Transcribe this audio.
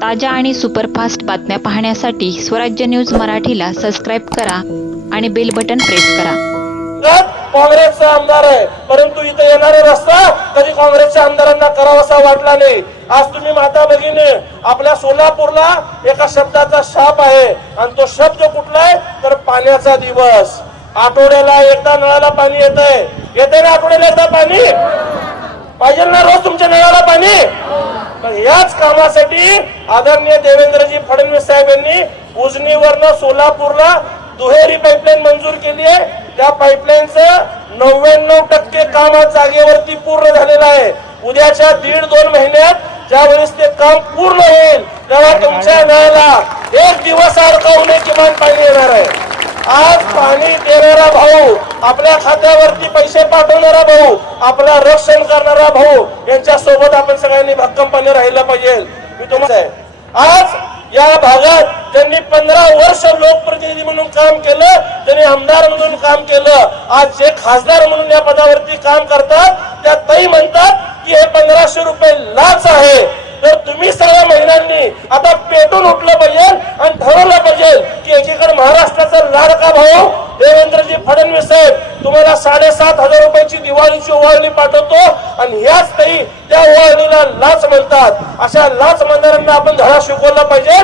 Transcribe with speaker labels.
Speaker 1: ताज्या आणि सुपरफास्ट बातम्या पाहण्यासाठी स्वराज्य न्यूज मराठीला सबस्क्राईब करा आणि बेल बटन प्रेस करा.
Speaker 2: काँग्रेसचा आमदार आहे. परंतु इथे येणारा रस्ता कधी काँग्रेसच्या आमदारांना करावासा वाटला नाही. आज तुम्ही माता भगिनी आपल्या सोलापूरला एका शब्दाचा शाप आहे. आणि तो शब्द कुठला आहे? तर पाण्याचा दिवस. आठवड्याला एकदा नळाला पाणी येत आहे येते ना आठवड्याला एकदा पाणी? पाहिजे ना रोज तुमच्या नळाला पाणी? याच कामासाठी आदरणीय देवेंद्रजी फडणवीस साहेब यांनी उजनीवरनं सोलापूरला दुहेरी पाईपलाईन मंजूर केली आहे. त्या पाईपलाईनचं नव्याण्णव टक्के काम जागेवरती पूर्ण झालेलं आहे. उद्याच्या दीड दोन महिन्यात ज्यावेळेस ते काम पूर्ण होईल तेव्हा तुमच्या वेळेला एक दिवस अडकवणे किमान पाणी येणार आहे. आज पाणी देणारा भाऊ आपल्या खात्यावरती पैसे पाठवणारा भाऊ आपला रक्षण करणारा भाऊ यांच्या सोबत सगळ्यांनी भक्कमपणे राहिलं पाहिजे. मी तुम्हाला आज या भागात त्यांनी पंधरा वर्ष लोकप्रतिनिधी म्हणून काम केलं त्यांनी आमदार म्हणून काम केलं आज जे खासदार म्हणून या पदावरती काम करतात त्या म्हणतात की हे पंधराशे रुपये लाच आहे. तर तुम्ही सगळ्या महिलांनी आता पेटून उठलं पाहिजे आणि ठरवलं पाहिजे की एकीकडे महाराष्ट्राचा लाडका भाऊ देवेंद्रजी फडणवीस साहेब तुम्हाला साडेसात हजार रुपयाची दिवाळीची ओवाळणी पाठवतो आणि ह्याच तरी त्या ओळणीला लाच म्हणतात. अशा लाच म्हणणाऱ्यांना आपण धडा शिकवला पाहिजे.